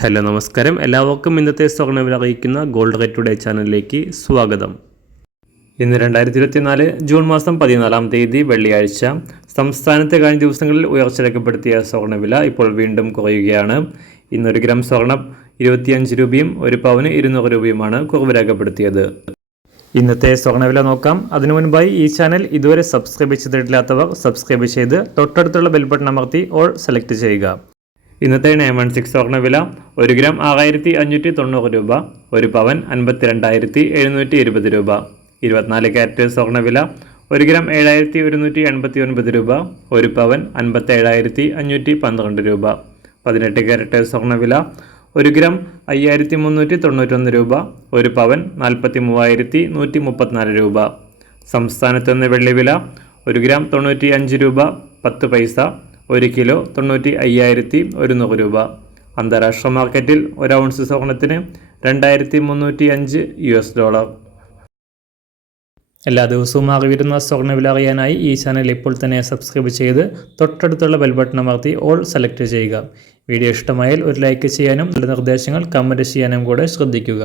Hello നമസ്കാരം, എല്ലാവർക്കും ഇന്നത്തെ സ്വർണ്ണവില അറിയിക്കുന്ന ഗോൾഡ് റേറ്റ് ടുഡേ ചാനലിലേക്ക് സ്വാഗതം. ഇന്ന് 2024 ജൂൺ മാസം 14 തീയതി വെള്ളിയാഴ്ച. സംസ്ഥാനത്തെ കഴിഞ്ഞ ദിവസങ്ങളിൽ ഉയർച്ച രേഖപ്പെടുത്തിയ സ്വർണ്ണവില ഇപ്പോൾ വീണ്ടും കുറയുകയാണ്. ഇന്ന് 1 ഗ്രാം സ്വർണം 25 രൂപയും 1 പവന് 200 രൂപയുമാണ് കുറവ് രേഖപ്പെടുത്തിയത്. ഇന്നത്തെ സ്വർണ്ണവില നോക്കാം. അതിനു മുൻപായി ഈ ചാനൽ ഇതുവരെ സബ്സ്ക്രൈബ് ചെയ്തിട്ടില്ലാത്തവർ സബ്സ്ക്രൈബ് ചെയ്ത് തൊട്ടടുത്തുള്ള ബെൽ ബട്ടൺ അമർത്തി ഓൾ സെലക്ട് ചെയ്യുക. ഇന്നത്തെ 916 സ്വർണ്ണവില 1 ഗ്രാം 6590 രൂപ, 1 പവൻ 52,720 രൂപ. 24 ക്യാരറ്റ് സ്വർണ്ണവില 1 ഗ്രാം 7189 രൂപ, 1 പവൻ 57,512 രൂപ. 18 ക്യാരറ്റ് സ്വർണ്ണവില 1 ഗ്രാം 5391 രൂപ, 1 പവൻ 43,134 രൂപ. സംസ്ഥാനത്ത് നിന്ന് വെള്ളിവില 1 ഗ്രാം 95 രൂപ 10 പൈസ, 1 കിലോ 95,100 രൂപ. അന്താരാഷ്ട്ര മാർക്കറ്റിൽ 1 ഔൺസ് സ്വർണത്തിന് $2,305. എല്ലാ ദിവസവും അറിവിരുന്ന സ്വർണ്ണവില അറിയാനായി ഈ ചാനൽ ഇപ്പോൾ തന്നെ സബ്സ്ക്രൈബ് ചെയ്ത് തൊട്ടടുത്തുള്ള ബെൽ ബട്ടൺ അമർത്തി ഓൾ സെലക്ട് ചെയ്യുക. വീഡിയോ ഇഷ്ടമായാൽ ഒരു ലൈക്ക് ചെയ്യാനും നല്ല നിർദ്ദേശങ്ങൾ കമൻറ്റ് ചെയ്യാനും കൂടെ ശ്രദ്ധിക്കുക.